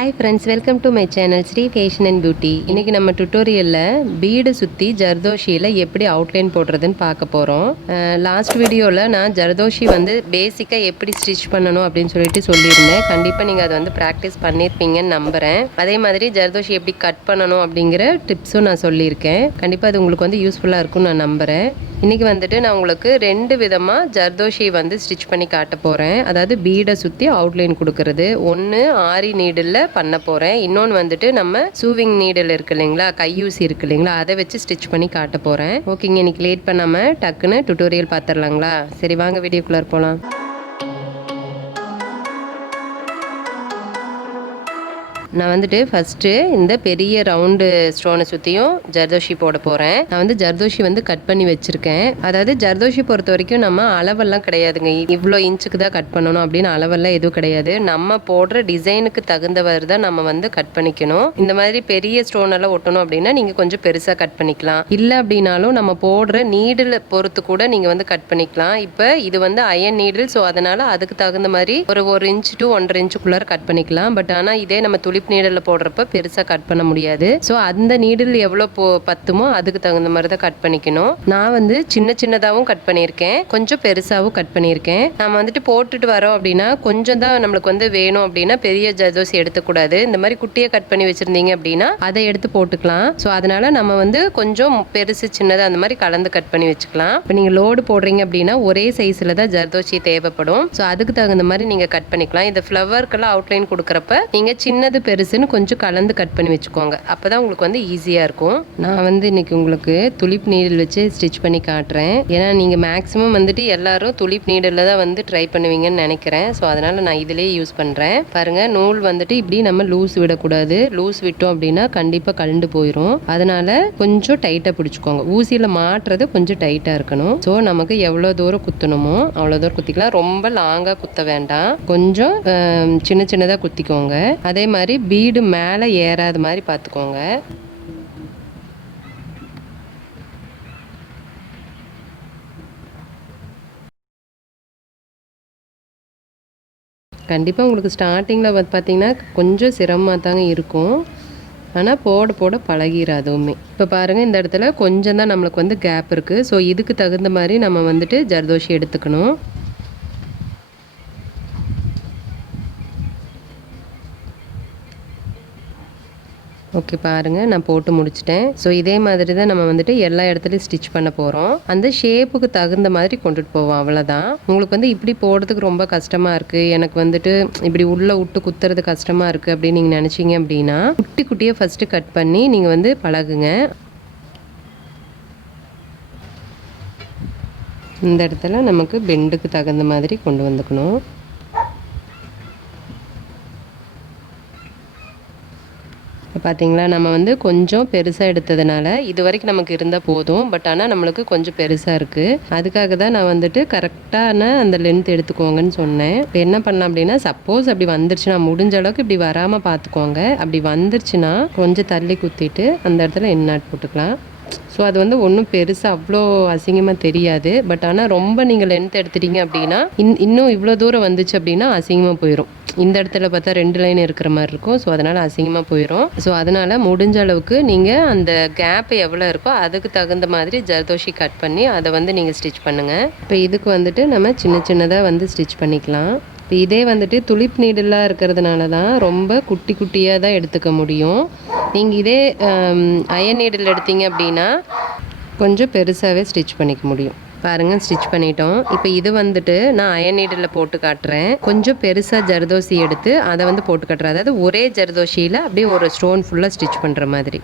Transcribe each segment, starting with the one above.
Hi friends, welcome to my channel Sri fashion and beauty. இன்றைக்கி நம்ம டுட்டோரியலில் பீடை சுற்றி ஜர்தோஷியில் எப்படி அவுட்லைன் போடுறதுன்னு பார்க்க போகிறோம். லாஸ்ட் வீடியோவில் நான் ஜர்தோஷி பேசிக்காக எப்படி ஸ்டிச் பண்ணணும் அப்படின்னு சொல்லியிருந்தேன். கண்டிப்பாக நீங்கள் அதை ப்ராக்டிஸ் பண்ணியிருப்பீங்கன்னு நம்புகிறேன். அதே மாதிரி ஜர்தோஷி எப்படி கட் பண்ணணும் அப்படிங்கிற டிப்ஸும் நான் சொல்லியிருக்கேன். கண்டிப்பாக அது உங்களுக்கு யூஸ்ஃபுல்லாக இருக்கும்னு நான் நம்புகிறேன். இன்றைக்கி நான் உங்களுக்கு 2 விதமாக ஜர்தோஷி ஸ்டிச் பண்ணி காட்ட போகிறேன். அதாவது பீடை சுற்றி அவுட்லைன் கொடுக்கறது. ஒன்று ஆரி நீடில் பண்ண போகிறேன். இன்னொன்று நம்ம சூவிங் நீடில் இருக்கு இல்லைங்களா, கையூசி இருக்கு இல்லைங்களா, அதை வச்சு ஸ்டிச் பண்ணி காட்ட போகிறேன். ஓகேங்க, இன்னைக்கு லேட் பண்ணாமல் டக்குன்னு டுட்டோரியல் பார்த்துடலாங்களா? சரி வாங்க வீடியோக்குள்ளே போகலாம். நான் ஃபஸ்ட்டு இந்த பெரிய ரவுண்டு ஸ்டோனை சுற்றியும் ஜர்தோஷி போட போகிறேன். நான் ஜர்தோஷி கட் பண்ணி வச்சுருக்கேன். அதாவது ஜர்தோஷி பொறுத்த வரைக்கும் நம்ம அளவெல்லாம் கிடையாதுங்க. இவ்வளோ இன்ச்சுக்கு தான் கட் பண்ணணும் அப்படின்னு அளவெல்லாம் எதுவும் கிடையாது. நம்ம போடுற டிசைனுக்கு தகுந்தவர் தான் நம்ம கட் பண்ணிக்கணும். இந்த மாதிரி பெரிய ஸ்டோனெல்லாம் ஒட்டணும் அப்படின்னா நீங்கள் கொஞ்சம் பெருசாக கட் பண்ணிக்கலாம். இல்லை அப்படின்னாலும் நம்ம போடுற நீடில் பொறுத்து கூட நீங்கள் கட் பண்ணிக்கலாம். இப்போ இது அயன் நீடில், ஸோ அதனால் அதுக்கு தகுந்த மாதிரி ஒரு இன்ச் to 1.5 இன்ச்சுக்குள்ளார கட் பண்ணிக்கலாம். பட் ஆனால் இதே நம்ம துளிப் நீடில் போடுறப்ப பெருசாக கட் பண்ண முடியாது. ஸோ அந்த நீடில் எவ்வளோ பத்துமோ அதுக்கு தகுந்த மாதிரி தான் கட் பண்ணிக்கணும். நான் சின்ன சின்னதாகவும் கட் பண்ணியிருக்கேன், கொஞ்சம் பெருசாகவும் கட் பண்ணியிருக்கேன். நம்ம போட்டுட்டு வரோம் அப்படின்னா கொஞ்சம் தான் நம்மளுக்கு வேணும் அப்படின்னா பெரிய ஜர்தோசி எடுத்துக்கூடாது. இந்த மாதிரி குட்டியை கட் பண்ணி வச்சுருந்தீங்க அப்படின்னா அதை எடுத்து போட்டுக்கலாம். ஸோ அதனால் நம்ம கொஞ்சம் பெருசு சின்னதாக அந்த மாதிரி கலந்து கட் பண்ணி வச்சுக்கலாம். இப்போ நீங்கள் லோடு போடுறீங்க அப்படின்னா ஒரே சைஸில் தான் ஜர்தோசி தேவைப்படும். ஸோ அதுக்கு தகுந்த மாதிரி நீங்கள் கட் பண்ணிக்கலாம். இந்த ஃப்ளவர்க்கெல்லாம் அவுட்லைன் கொடுக்குறப்ப நீங்கள் சின்னது பெருசுன்னு கொஞ்சம் கலந்து கட் பண்ணி வச்சுக்கோங்க. அப்போ தான் உங்களுக்கு ஈஸியாக இருக்கும். நான் இன்னைக்கு உங்களுக்கு துளிப் நீடில் வச்சு ஸ்டிச் பண்ணி காட்டுறேன். ஏன்னா நீங்கள் மேக்ஸிமம் எல்லாரும் துளிப் நீடில் தான் ட்ரை பண்ணுவீங்கன்னு நினைக்கிறேன். ஸோ அதனால் நான் இதிலேயே யூஸ் பண்ணுறேன். பாருங்கள், நூல் இப்படி நம்ம லூஸ் விடக்கூடாது. லூஸ் விட்டோம் அப்படின்னா கண்டிப்பாக கழண்டு போயிடும். அதனால் கொஞ்சம் டைட்டாக பிடிச்சிக்கோங்க. ஊசியில் மாட்டுறது கொஞ்சம் டைட்டாக இருக்கணும். ஸோ நமக்கு எவ்வளோ தூரம் குத்தணுமோ அவ்வளோ தூரம் குத்திக்கலாம். ரொம்ப லாங்காக குத்த வேண்டாம், கொஞ்சம் சின்ன சின்னதாக குத்திக்கோங்க. அதே மாதிரி பீடு மேலே ஏறாத மாதிரி பார்த்துக்கோங்க. கண்டிப்பாக உங்களுக்கு ஸ்டார்டிங்கில் பார்த்தீங்கன்னா கொஞ்சம் சிரமமாக தாங்க இருக்கும். ஆனால் போட போட பழகிடாதுமே. இப்போ பாருங்கள், இந்த இடத்துல கொஞ்சம் தான் நம்மளுக்கு கேப் இருக்குது. ஸோ இதுக்கு தகுந்த மாதிரி நம்ம ஜர்தோஷி எடுத்துக்கணும். ஓகே பாருங்கள், நான் போட்டு முடிச்சிட்டேன். ஸோ இதே மாதிரி தான் நம்ம எல்லா இடத்துலையும் ஸ்டிச் பண்ண போகிறோம். அந்த ஷேப்புக்கு தகுந்த மாதிரி கொண்டுட்டு போவோம், அவ்வளோதான். உங்களுக்கு இப்படி போடுறதுக்கு ரொம்ப கஷ்டமாக இருக்குது, எனக்கு இப்படி உள்ளே விட்டு குத்துறது கஷ்டமாக இருக்குது அப்படின்னு நீங்கள் நினச்சிங்க அப்படின்னா குட்டி குட்டியாக ஃபஸ்ட்டு கட் பண்ணி நீங்கள் பழகுங்க. இந்த இடத்துல நமக்கு பெண்டுக்கு தகுந்த மாதிரி கொண்டு வந்துக்கணும். இப்போ பார்த்தீங்களா, நம்ம கொஞ்சம் பெருசாக எடுத்ததுனால இது வரைக்கும் நமக்கு இருந்தால் போதும். பட் ஆனால் நம்மளுக்கு கொஞ்சம் பெருசாக இருக்குது. அதுக்காக தான் நான் கரெக்டான அந்த லென்த் எடுத்துக்கோங்கன்னு சொன்னேன். இப்போ என்ன பண்ணலாம் அப்படின்னா, சப்போஸ் அப்படி வந்துருச்சுன்னா முடிஞ்ச அளவுக்கு இப்படி வராமல் பார்த்துக்கோங்க. அப்படி வந்துருச்சுன்னா கொஞ்சம் தள்ளி குத்திட்டு அந்த இடத்துல எண்ணாட் போட்டுக்கலாம். ஸோ அது ஒன்றும் பெருசாக அவ்வளோ அசிங்கமாக தெரியாது. பட் ஆனால் ரொம்ப நீங்கள் லென்த் எடுத்துட்டீங்க அப்படின்னா இன்னும் இவ்வளோ தூரம் வந்துச்சு அப்படின்னா அசிங்கமாக போயிடும். இந்த இடத்துல பார்த்தா 2 லைன் இருக்கிற மாதிரி இருக்கும். ஸோ அதனால் அசிங்கமாக போயிடும். ஸோ அதனால் முடிஞ்ச அளவுக்கு நீங்கள் அந்த கேப் எவ்வளோ இருக்கோ அதுக்கு தகுந்த மாதிரி ஜர்தோஷி கட் பண்ணி அதை நீங்கள் ஸ்டிச் பண்ணுங்கள். இப்போ இதுக்கு நம்ம சின்ன சின்னதாக ஸ்டிச் பண்ணிக்கலாம். இப்போ இதே துளிப் நீடலாக இருக்கிறதுனால தான் ரொம்ப குட்டி குட்டியாக தான் எடுத்துக்க முடியும். நீங்கள் இதே அயன் நீடில் எடுத்தீங்க அப்படின்னா கொஞ்சம் பெருசாகவே ஸ்டிச் பண்ணிக்க முடியும். பாருங்கள், ஸ்டிச் பண்ணிட்டோம். இப்போ இது நான் அயன் நீடில் போட்டு காட்டுறேன். கொஞ்சம் பெருசாக ஜர்தோசி எடுத்து அதை போட்டு காட்டுறேன். அதாவது ஒரே ஜர்தோஷியில் அப்படியே ஒரு ஸ்டோன் ஃபுல்லாக ஸ்டிச் பண்ணுற மாதிரி.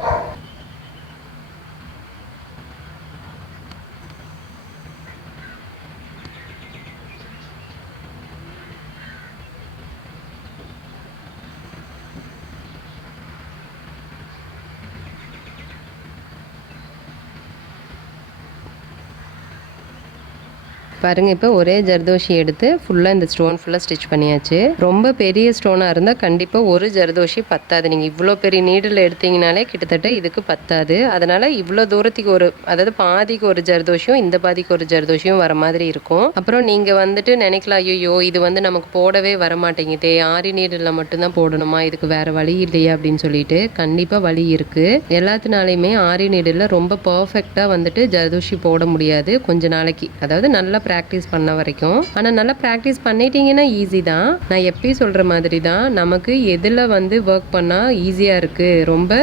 பாருங்கள், இப்போ ஒரே ஜர்தோஷி எடுத்து ஃபுல்லாக இந்த ஸ்டோன் ஃபுல்லாக ஸ்டிச் பண்ணியாச்சு. ரொம்ப பெரிய ஸ்டோனாக இருந்தால் கண்டிப்பாக ஒரு ஜர்தோஷி பத்தாது. நீங்கள் இவ்வளோ பெரிய நீடில் எடுத்தீங்கனாலே கிட்டத்தட்ட இதுக்கு பத்தாது. அதனால் இவ்வளோ தூரத்துக்கு அதாவது பாதிக்கு ஒரு ஜர்தோஷியும் இந்த பாதிக்கு ஒரு ஜர்தோஷியும் வர மாதிரி இருக்கும். அப்புறம் நீங்கள் வந்துட்டு நினைக்கலாம், ஐயோ இது வந்து நமக்கு போடவே வரமாட்டேங்குதே, ஆரி நீடில் மட்டும்தான் போடணுமா, இதுக்கு வேறு வழி இல்லையா அப்படின்னு சொல்லிட்டு கண்டிப்பாக வழி இருக்குது. எல்லாத்தினாலையுமே ஆரி நீடில் ரொம்ப பர்ஃபெக்டாக வந்துட்டு ஜர்தோஷி போட முடியாது கொஞ்ச நாளைக்கு, அதாவது நல்லா ப்ராக்டிஸ் பண்ண வரைக்கும். ஆனால் நல்லா ப்ராக்டிஸ் பண்ணிட்டீங்கன்னா ஈஸி தான். நான் எப்பயும் சொல்கிற மாதிரி தான், நமக்கு எதில் வந்து ஒர்க் பண்ணால் ஈஸியாக இருக்குது, ரொம்ப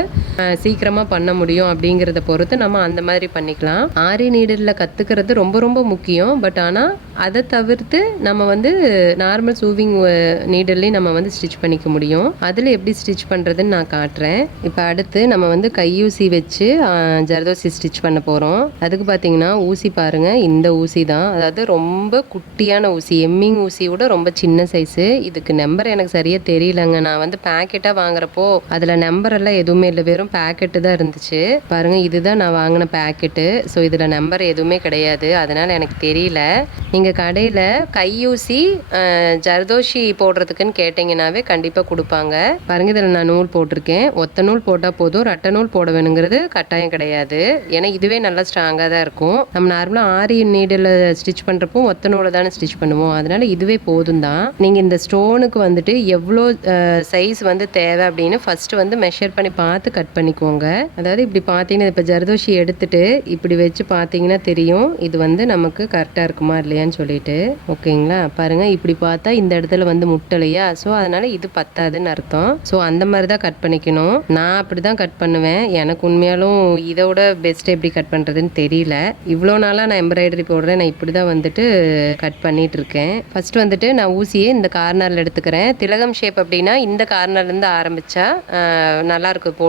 சீக்கிரமாக பண்ண முடியும் அப்படிங்கிறத பொறுத்து நம்ம அந்த மாதிரி பண்ணிக்கலாம். ஆரி நீடில் கற்றுக்கிறது ரொம்ப ரொம்ப முக்கியம். பட் ஆனால் அதை தவிர்த்து நம்ம வந்து நார்மல் சூவிங் நீடில்லையும் நம்ம வந்து ஸ்டிச் பண்ணிக்க முடியும். அதில் எப்படி ஸ்டிச் பண்ணுறதுன்னு நான் காட்டுறேன். இப்போ அடுத்து நம்ம வந்து கையூசி வச்சு ஜர்தோசி ஸ்டிச் பண்ண போகிறோம். அதுக்கு பார்த்தீங்கன்னா ஊசி பாருங்கள், இந்த ஊசி தான், அதாவது ரொம்ப குட்டியான ஊசி, எம்மிங் ஊசியோட ரொம்ப சின்ன சைஸு. இதுக்கு நம்பர் எனக்கு சரியாக தெரியலங்க. நான் வந்து பேக்கெட்டாக வாங்குறப்போ அதில் நம்பர் எல்லாம் எதுவுமே இல்லை, வெறும் பேக்கெட்டு தான் இருந்துச்சு. பாருங்கள், இதுதான் நான் வாங்கின பேக்கெட்டு. ஸோ இதில் நம்பர் எதுவுமே கிடையாது, அதனால் எனக்கு தெரியல. நீங்கள் கடையில் கையூசி ஜர்தோஷி போடுறதுக்குன்னு கேட்டிங்கனாவே கண்டிப்பாக கொடுப்பாங்க. பாருங்கள், இதில் நான் நூல் போட்டிருக்கேன். ஒத்த நூல் போட்டால் போதும், ரெட்டை நூல் போட வேணுங்கிறது கட்டாயம் கிடையாது. ஏன்னா இதுவே நல்லா ஸ்ட்ராங்காக தான் இருக்கும். நம்ம நார்மலாக ஆரி நீடில் ஸ்டிச் பண்ணுறப்போ ஒத்த நூலை தானே ஸ்டிச் பண்ணுவோம், அதனால் இதுவே போதும் தான். நீங்கள் இந்த ஸ்டோனுக்கு வந்துட்டு எவ்வளோ சைஸ் வந்து தேவை அப்படின்னு ஃபஸ்ட்டு வந்து மெஷர் பண்ணி பார்த்து கட் பண்ணிக்கோங்க. அதாவது இப்படி பார்த்தீங்கன்னா, இப்போ ஜர்தோஷி எடுத்துட்டு இப்படி வச்சு பார்த்தீங்கன்னா தெரியும் இது வந்து நமக்கு கரெக்டாக இருக்குமா இல்லையான்னு சொல்லிட்டு. ஓகேங்களா, பாருங்கள், இப்படி பார்த்தா இந்த இடத்துல வந்து முட்டலையா, ஸோ அதனால் இது பத்தாதுன்னு அர்த்தம். ஸோ அந்த மாதிரி தான் கட் பண்ணிக்கணும். நான் அப்படி தான் கட் பண்ணுவேன். எனக்கு உண்மையாலும் இதோட பெஸ்ட் எப்படி கட் பண்ணுறதுன்னு தெரியல. இவ்வளோ நாளாக நான் எம்ப்ராய்டரி போடுறேன், நான் இப்படி தான் வந்துட்டு கட் பண்ணிட்டு இருக்கேன். ஃபர்ஸ்ட் வந்துட்டு நான் ஊசியை இந்த கார்னரில் எடுத்துக்கிறேன். திலகம் ஷேப் அப்படின்னா இந்த கார்னர்லேருந்து ஆரம்பித்தா நல்லாயிருக்கும்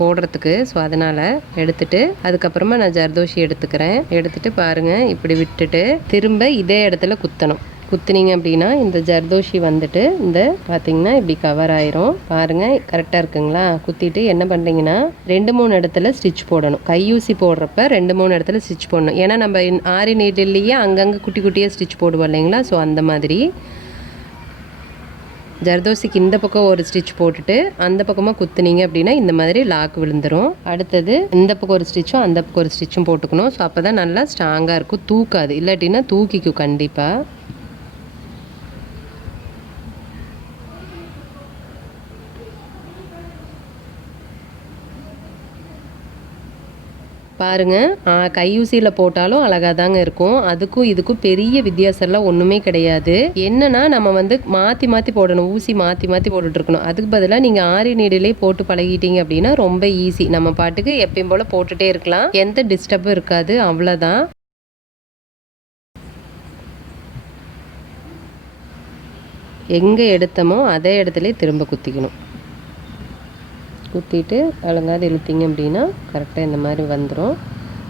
போடுறதுக்கு. ஸோ அதனால் எடுத்துட்டு அதுக்கப்புறமா நான் ஜர்தோஷி எடுத்துக்கிறேன். எடுத்துட்டு பாருங்கள், இப்படி விட்டுட்டு திரும்ப இதே இடத்துல குத்தணும். குத்துனீங்க அப்படின்னா இந்த ஜர்தோஷி வந்துட்டு இந்த பார்த்தீங்கன்னா இப்படி கவர் ஆயிரும். பாருங்கள், கரெக்டாக இருக்குங்களா. குத்திட்டு என்ன பண்ணுறீங்கன்னா 2-3 இடத்துல ஸ்டிச் போடணும். கையூசி போடுறப்ப 2-3 இடத்துல ஸ்டிச் போடணும். ஏன்னா நம்ம ஆரி நீடில்லையே அங்கங்கே குட்டி குட்டியாக ஸ்டிச் போடுவோம் இல்லைங்களா. ஸோ அந்த மாதிரி ஜர்தோசிக்கு இந்த பக்கம் ஒரு ஸ்டிச் போட்டுட்டு அந்த பக்கமாக குத்துனீங்க அப்படின்னா இந்த மாதிரி லாக் விழுந்துடும். அடுத்தது இந்த பக்கம் ஒரு ஸ்டிச்சும் அந்த பக்கம் ஒரு ஸ்டிச்சும் போட்டுக்கணும். ஸோ அப்போ தான் நல்லா ஸ்ட்ராங்காக இருக்கும், தூக்காது. இல்லாட்டின்னா தூக்கிக்கும் கண்டிப்பாக. பாருங்கள், கையூசியில் போட்டாலும் அழகாக தாங்க இருக்கும். அதுக்கும் இதுக்கும் பெரிய வித்தியாசம்லாம் ஒன்றுமே கிடையாது. என்னன்னா நம்ம வந்து மாற்றி மாற்றி போடணும், ஊசி மாற்றி மாற்றி போட்டுட்ருக்கணும். அதுக்கு பதிலாக நீங்கள் ஆரி நீடிலே போட்டு பழகிட்டீங்க அப்படின்னா ரொம்ப ஈஸி. நம்ம பாட்டுக்கு எப்பயும் போல் போட்டுகிட்டே இருக்கலாம், எந்த டிஸ்டர்பும் இருக்காது. அவ்வளோதான். எங்கே எடுத்தோமோ அதே இடத்துல திரும்ப குத்திக்கணும். குத்திட்டு அலங்காது இழுத்திங்க அப்படின்னா கரெக்டாக இந்த மாதிரி வந்துடும்.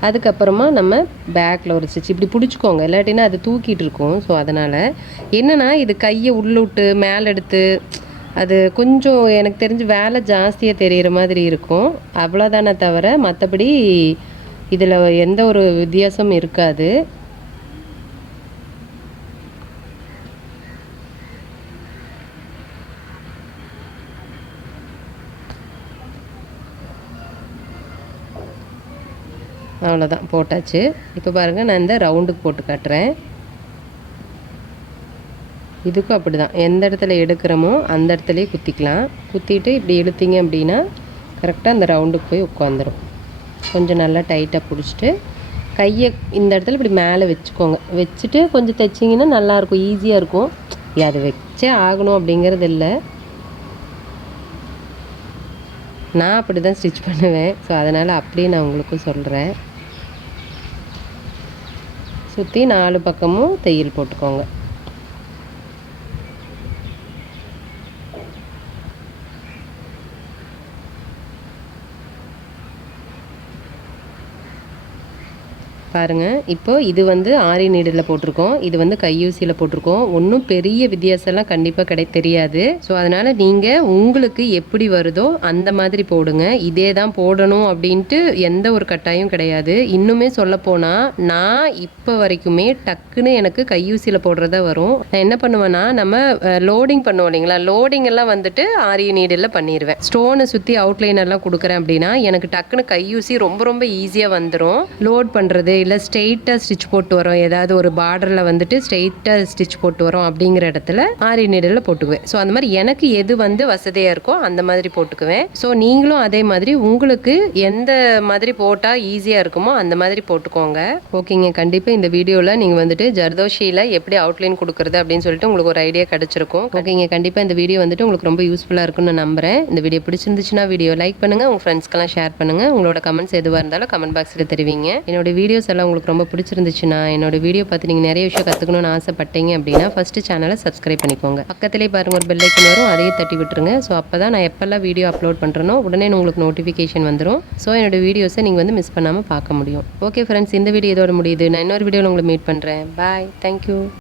அதுக்கப்புறமா நம்ம பேக்கில் ஒரு ஸ்டிச் இப்படி பிடிச்சிக்கோங்க, இல்லாட்டினா அது தூக்கிட்டு இருக்கும். ஸோ அதனால் என்னென்னா இது கையை உள்ளுட்டு மேலே எடுத்து அது கொஞ்சம் எனக்கு தெரிஞ்சு வேலை ஜாஸ்தியாக தெரிகிற மாதிரி இருக்கும். அவ்வளோதானே தவிர மற்றபடி இதில் எந்த ஒரு வித்தியாசமும் இருக்காது. அவ்வளோதான், போட்டாச்சு. இப்போ பாருங்கள், நான் இந்த ரவுண்டுக்கு போட்டு காட்டுறேன். இதுக்கும் அப்படி தான், எந்த இடத்துல எடுக்கிறோமோ அந்த இடத்துலையே குத்திக்கலாம். குத்திட்டு இப்படி இழுத்திங்க அப்படின்னா கரெக்டாக அந்த ரவுண்டுக்கு போய் உட்காந்துரும். கொஞ்சம் நல்லா டைட்டாக பிடிச்சிட்டு கையை இந்த இடத்துல இப்படி மேலே வச்சுக்கோங்க. வச்சுட்டு கொஞ்சம் தைச்சிங்கன்னா நல்லாயிருக்கும், ஈஸியாக இருக்கும். அது வச்சே ஆகணும் அப்படிங்கிறது இல்லை, நான் அப்படி தான் ஸ்டிச் பண்ணுவேன். ஸோ அதனால் அப்படியே நான் உங்களுக்கும் சொல்கிறேன். சுற்றி 4 பக்கமும் தையல் போட்டுக்கோங்க. பாருங்கள். இப்போ இது வந்து ஆரி நீடில் போட்டிருக்கோம், இது வந்து கையூசியில் போட்டிருக்கோம். ஒன்றும் பெரிய வித்தியாசம்லாம் கண்டிப்பாக தெரியாது. ஸோ அதனால் நீங்கள் உங்களுக்கு எப்படி வருதோ அந்த மாதிரி போடுங்க. இதே தான் போடணும் அப்படின்ட்டு எந்த ஒரு கட்டாயம் கிடையாது. இன்னுமே சொல்லப்போனால் நான் இப்போ வரைக்குமே டக்குன்னு எனக்கு கையூசியில் போடுறதா வரும். நான் என்ன பண்ணுவேன்னா, நம்ம லோடிங் பண்ணுவோம் இல்லைங்களா, லோடிங் எல்லாம் வந்துட்டு ஆரி நீடில் பண்ணிடுவேன். ஸ்டோனை சுற்றி அவுட்லைன் எல்லாம் கொடுக்குறேன் அப்படின்னா எனக்கு டக்குன்னு கையூசி ரொம்ப ரொம்ப ஈஸியாக வந்துடும். லோட் பண்ணுறது இல்லை ஸ்ட்ரெயிட்டாக ஸ்டிச் போட்டு வரோம், ஏதாவது ஒரு பார்டரில் வந்துட்டு ஸ்ட்ரெயிட்டாக ஸ்டிச் போட்டு வரோம் அப்படிங்கிற இடத்துல ஆரி நீடில் போட்டுக்குவேன். ஸோ அந்த மாதிரி எனக்கு எது வந்து வசதியாக இருக்கோ அந்த மாதிரி போட்டுக்குவேன். ஸோ நீங்களும் அதே மாதிரி உங்களுக்கு எந்த மாதிரி போட்டால் ஈஸியாக இருக்குமோ அந்த மாதிரி போட்டுக்கோங்க. ஓகேங்க. கண்டிப்பாக இந்த வீடியோவில் நீங்கள் வந்துட்டு ஜர்தோஷியில் எப்படி அவுட்லைன் கொடுக்குறது அப்படின்னு சொல்லிட்டு உங்களுக்கு ஒரு ஐடியா கிடச்சிருக்கும். ஓகேங்க. கண்டிப்பாக இந்த வீடியோ வந்துட்டு உங்களுக்கு ரொம்ப யூஸ்ஃபுல்லாக இருக்குன்னு நம்புகிறேன். இந்த வீடியோ பிடிச்சிருந்துச்சுன்னா வீடியோ லைக் பண்ணுங்கள், உங்கள் ஃப்ரெண்ட்ஸ்க்கெல்லாம் ஷேர் பண்ணுங்கள். உங்களோட கமெண்ட்ஸ் எதுவாக இருந்தாலும் கமெண்ட் பாக்ஸில் தெரிவிங்க. என்னோட வீடியோஸ் எல்லாம் உங்களுக்கு ரொம்ப பிடிச்சிருந்துச்சுன்னா, என்னோட வீடியோ பார்த்து நீங்கள் நிறைய விஷயம் கற்றுக்கணும்னு ஆசைப்பட்டீங்க அப்படின்னா ஃபஸ்ட்டு சேனலை சப்ஸ்கிரைப் பண்ணிக்கோங்க. பக்கத்துலேயே பாருங்கள் ஒரு பெல் ஐக்கன் வரும், அதையும் தட்டி விட்டுருங்க. ஸோ அப்போ தான் நான் எப்போல்லாம் வீடியோ அப்லோட் பண்ணுறனோ உடனே உங்களுக்கு நோட்டிஃபிகேஷன் வந்துடும். ஸோ என்னோட வீடியோஸை நீங்கள் வந்து மிஸ் பண்ணாமல் பார்க்க முடியும். ஓகே ஃப்ரெண்ட்ஸ், இந்த வீடியோ இதோட முடியுது. நான் இன்னொரு வீடியோவில் உங்களை மீட் பண்ணுறேன். பாய். தேங்க்யூ.